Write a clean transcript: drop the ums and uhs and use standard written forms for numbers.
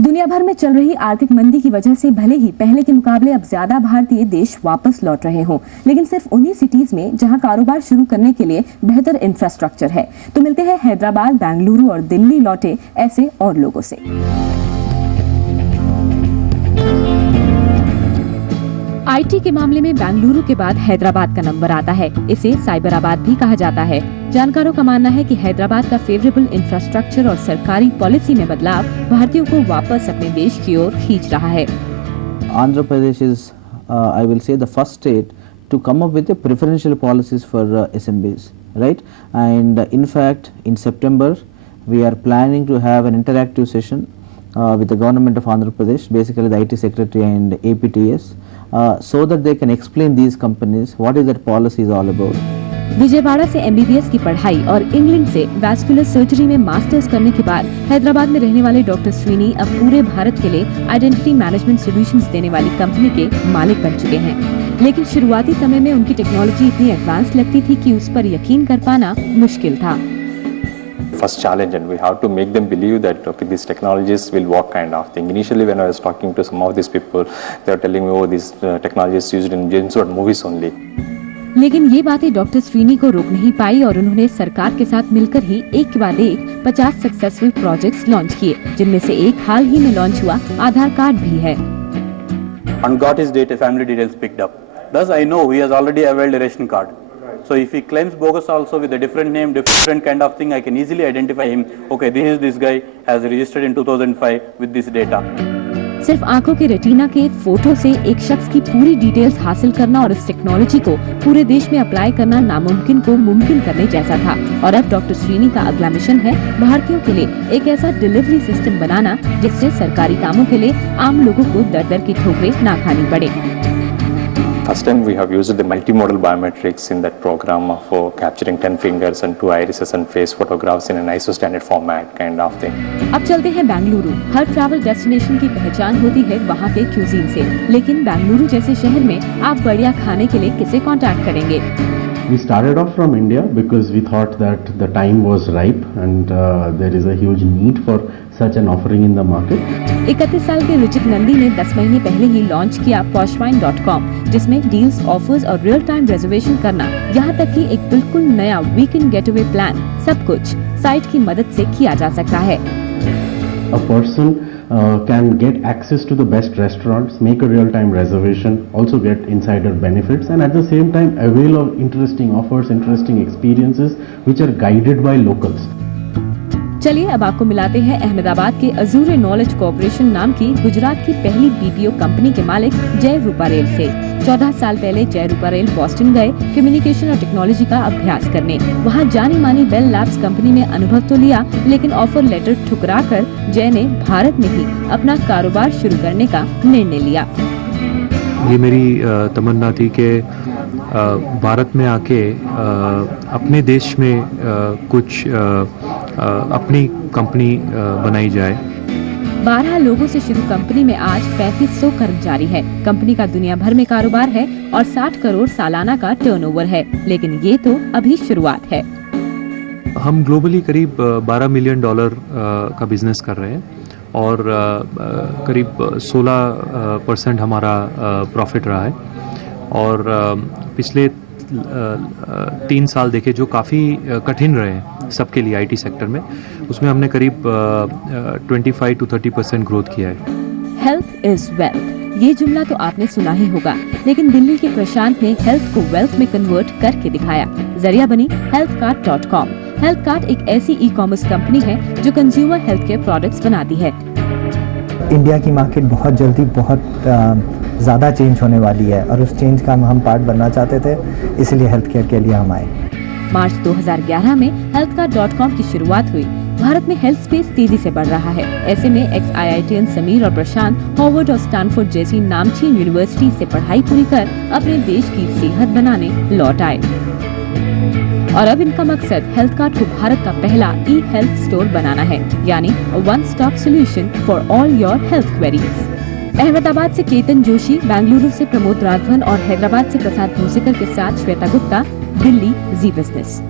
दुनिया भर में चल रही आर्थिक मंदी की वजह से भले ही पहले के मुकाबले अब ज्यादा भारतीय देश वापस लौट रहे हों, लेकिन सिर्फ उन्हीं सिटीज में जहां कारोबार शुरू करने के लिए बेहतर इंफ्रास्ट्रक्चर है। तो मिलते हैं हैदराबाद, बेंगलुरु और दिल्ली लौटे ऐसे और लोगों से। आईटी के मामले में बेंगलुरु के बाद हैदराबाद का नंबर आता है। इसे साइबराबाद भी कहा जाता है। जानकारों का मानना है कि हैदराबाद का फेवरेबल इंफ्रास्ट्रक्चर और सरकारी पॉलिसी में बदलाव भारतीयों को वापस अपने देश की ओर खींच रहा है। Andhra Pradesh is, I will say, the first state to come up with the preferential policies for SMBs, right? And in fact, in September, we are planning to have an interactive session with the government of Andhra Pradesh, basically the IT Secretary and APTS, so that they can explain these companies what is that policy is all about. Vijayawada से MBBS की पढ़ाई और England से vascular surgery में masters करने के बाद हैदराबाद में रहने वाले डॉक्टर श्रीनी अब पूरे भारत के लिए आइडेंटिटी मैनेजमेंट सॉल्यूशंस देने वाली कंपनी के मालिक बन चुके हैं। लेकिन शुरुआती समय में उनकी टेक्नोलॉजी इतनी एडवांस लगती थी कि उस पर यकीन कर पाना मुश्किल था। First challenge, and we have to make them believe that okay, these technologies will work, kind of thing. Initially, when I was talking to some of these people, they were telling me, "Oh, these technologies used in James Bond movies only." लेकिन ये बातें doctor Srini को रोक नहीं पाई और उन्होंने सरकार के साथ मिलकर ही एक के बाद एक 50 सक्सेसफुल प्रोजेक्ट्स लॉन्च किए, जिनमें से एक हाल ही में लॉन्च हुआ आधार कार्ड भी है। And got his data, family details picked up. Thus, I know he has already availed a ration card. So if he claims bogus also with a different name, different kind of thing, I can easily identify him. Okay, this guy has registered in 2005 with this data. सिर्फ आंखों के retina के photo से एक शख्स की पूरी details हासिल करना और इस टेक्नोलॉजी को पूरे देश में अप्लाई करना नामुमकिन को मुमकिन करने जैसा था। और अब डॉक्टर श्रीनी का अगला मिशन है भारतीयों के लिए एक ऐसा डिलीवरी सिस्टम बनाना जिससे सरकारी कामों के लिए आम लोगों को दर-दर की ठोकरें ना खानी पड़े। First time we have used the multimodal biometrics in that program for capturing 10 fingers and 2 irises and face photographs in an ISO standard format, kind of thing. अब चलते हैं बेंगलुरु। हर ट्रैवल डेस्टिनेशन की पहचान होती है वहाँ के क्यूजीन से, लेकिन बेंगलुरु जैसे शहर में आप बढ़िया खाने के लिए किसे कांटेक्ट करेंगे? We started off from India because we thought that the time was ripe and there is a huge need for such an offering in the market. 31 साल के रुचिक नंदी ने 10 महीने पहले ही लॉन्च किया poshwine.com, जिसमें डील्स, ऑफर्स और रियल टाइम रिजर्वेशन करना, यहाँ तक कि एक बिल्कुल नया वीकेंड गेटअवे प्लान, सब कुछ साइट की मदद से किया जा सकता है। A person can get access to the best restaurants, make a real-time reservation, also get insider benefits, and at the same time avail of interesting offers, interesting experiences, which are guided by locals. चलिए अब आपको मिलाते हैं अहमदाबाद के अजूरे knowledge corporation नाम की गुजरात की पहली बीपीओ कंपनी के मालिक जय रूपारेल से। 14 साल पहले जय रूपारेल बॉस्टन गए कम्युनिकेशन और टेक्नोलॉजी का अभ्यास करने। वहाँ जानी मानी बेल लैब्स कंपनी में अनुभव तो लिया, लेकिन ऑफर लेटर ठुकरा कर जय ने भारत में ही अपना कारोबार शुरू करने का निर्णय लिया। ये मेरी तमन्ना थी कि भारत में आके अपने देश में कुछ अपनी कंपनी बनाई जाए। 12 लोगों से शुरू कंपनी में आज 3500 कर्मचारी है। कंपनी का दुनिया भर में कारोबार है और 60 करोड़ सालाना का टर्नओवर है, लेकिन ये तो अभी शुरुआत है। हम ग्लोबली करीब $12 मिलियन का बिजनेस कर रहे हैं और करीब 16% हमारा प्रॉफिट रहा है। और पिछले 3 साल देखे जो काफ़ी कठिन रहे हैं सबके लिए आईटी सेक्टर में, उसमें हमने करीब 25 to 30% ग्रोथ किया है। हेल्थ इज वेल्थ, ये जुमला तो आपने सुना ही होगा, लेकिन दिल्ली के प्रशांत ने हेल्थ को वेल्थ में कन्वर्ट करके दिखाया। जरिया बनी healthcart.com। हेल्थकार्ट एक ऐसी ई कॉमर्स कंपनी है जो कंज्यूमर हेल्थ केयर प्रोडक्ट्स बनाती है। इंडिया की मार्केट बहुत जल्दी बहुत ज़्यादा चेंज होने वाली है और उस चेंज का हम पार्ट बनना चाहते थे, इसलिए हेल्थ केयर के लिए हम आए। मार्च 2011 में healthcart.com की शुरुआत हुई। भारत में हेल्थ स्पेस तेजी से बढ़ रहा है। ऐसे में एक्स IITian समीर और प्रशांत हार्वर्ड और स्टैनफोर्ड जैसी नामचीन यूनिवर्सिटी से पढ़ाई पूरी कर अपने देश की सेहत बनाने लौट आए। और अब इनका मकसद हेल्थकार्ट को भारत का पहला ई हेल्थ स्टोर बनाना है, यानी one stop solution for all your health queries. Ahmedabad से केतन जोशी, बेंगलुरु से प्रमोद राघवन और हैदराबाद से प्रसाद मूसेकर के साथ श्वेता गुप्ता, दिल्ली, जी बिजनेस।